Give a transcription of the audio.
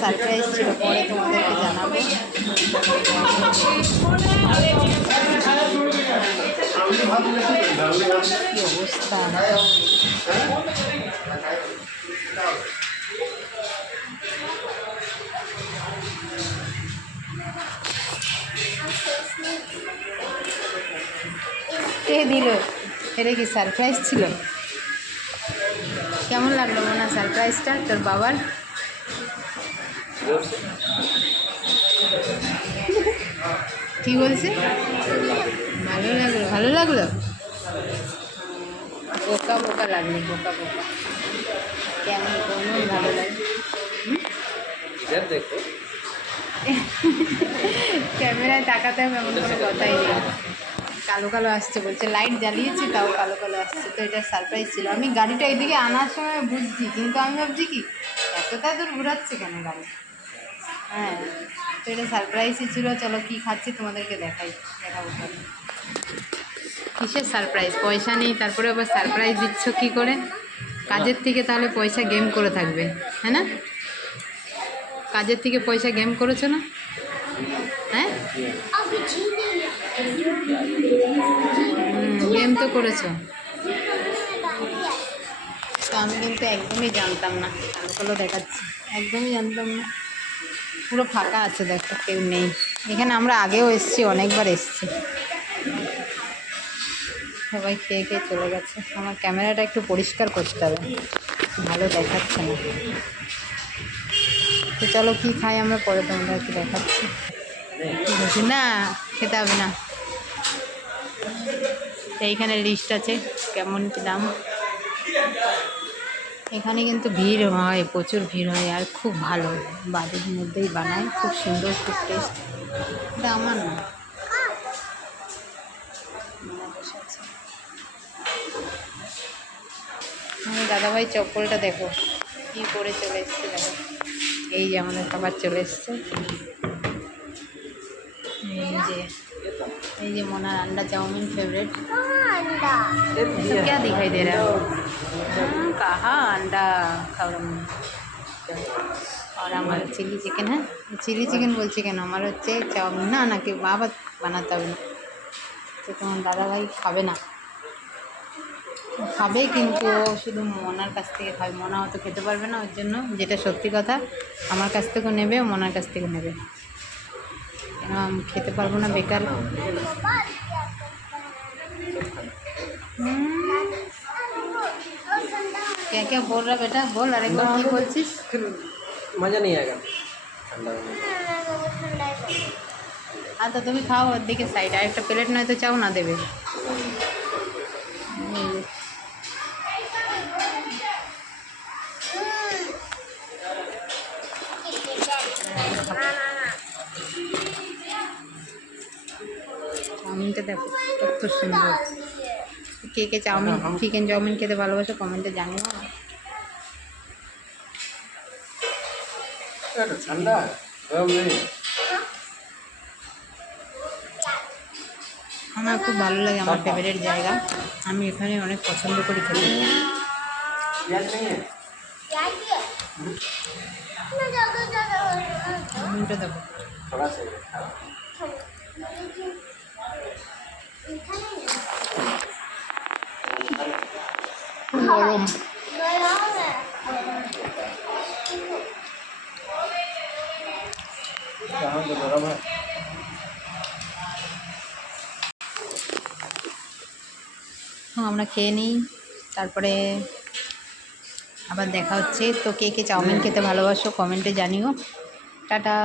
Surprise ছিল পরে তোমাদেরকে জানাব কি অবস্থা কে দিল। এটা কি সারপ্রাইজ ছিল? কেমন লাগল মনে সারপ্রাইজটা তোর বাবার? কি বলছে? ভালো লাগল ভালো লাগল? বোকা বোকা লাগল বোকা বোকা। কেমন ভালো লাগে ক্যামেরায় তাকাতে হবে এমন কোনো কথাই নেই। কালো কালো আসছে বলছে লাইট জ্বালিয়েছি, তাও কালো কালো আসছে। তো এটা সারপ্রাইজ ছিল। আমি গাড়িটা এদিকে আনার সময় বুঝছি, কিন্তু আমি ভাবছি কি এতটা দূর ঘুরাচ্ছে কেন গাড়ি? হ্যাঁ তো এটা সারপ্রাইজই ছিল। চলো কী খাচ্ছি তোমাদেরকে দেখাই, দেখাবো। কিসের সারপ্রাইজ পয়সা নেই, তারপরে আবার সারপ্রাইজ দিচ্ছ কী করে? কাজের থেকে তাহলে পয়সা গেম করে থাকবে হ্যাঁ না? কাজের থেকে পয়সা গেম করেছ না? হ্যাঁ? গেম তো করেছ। তো আমি কিন্তু একদমই জানতাম না। কালো কালো দেখাচ্ছি। একদমই জানতাম না। পুরো ফাঁকা আছে, দেখো, কেউ নেই। এখানে আমরা আগেও এসেছি, অনেকবার এসেছি। সবাই খেয়ে খেয়ে চলে গেছে। আমার ক্যামেরাটা একটু পরিষ্কার করতে হবে। ভালো দেখাচ্ছে না। তো চলো, কী খাই আমরা? পরে তোমাদেরকে দেখাচ্ছি। ঠিক আছে না, খেতে হবে না। এইখানে লিস্ট আছে, কেমন কি দাম? এখানে কিন্তু ভিড় হয়, প্রচুর ভিড় হয়, আর খুব ভালো। বাড়ির মধ্যেই বানায়, খুব সুন্দর, খুব টেস্ট এটা আমার না। আমার দাদাভাই, চপ্পলটা দেখো। কি করে চলে এসছে দেখো। এই যে আমাদের খাবার চলে এসছে। এই যে এই যে मोना अंडा चाउमीन फेवरेट तो क्या दिखाई दे रहा है हाँ, कहाँ अंडा খাবার আর আমার চিলি চিকেন হ্যাঁ চিলি চিকেন বলছি কেন আমার হচ্ছে চাউমিন না নাকি বাবা বানাতে হবে না তো তোমার দাদাভাই খাবে না ও খাবে কিন্তু ও শুধু মনার কাছ থেকে খাবে মনা অত খেতে পারবে না ওর জন্য যেটা সত্যি কথা আমার কাছ থেকেও নেবে ও মনার কাছ থেকে নেবে কেন আমি খেতে पर बेकार। क्या क्या बोल रहा बेटा? बोल अरे बोल की बोल चीज़ मज़ा नहीं आएगा। ठंडा हाँ तो तुम खाओ दिखे साइड। आए प्लेट नहीं तो चाव ना देवे। দেখো কত সুন্দর। কে কে চাউমিন চিকেন চাউমিন খেতে ভালোবাসো কমেন্টে জানিও। ঠান্ডা? আমার খুব ভালো লাগে আমার ফেভারিট জায়গা। আমি এখানে অনেক পছন্দ করি খেতে। দেখো। গরম গরম আমরা খেয়ে নিই। তারপরে আবার দেখা হচ্ছে। তো কে কে চাউমিন খেতে ভালোবাসো কমেন্টে জানিও। টাটা।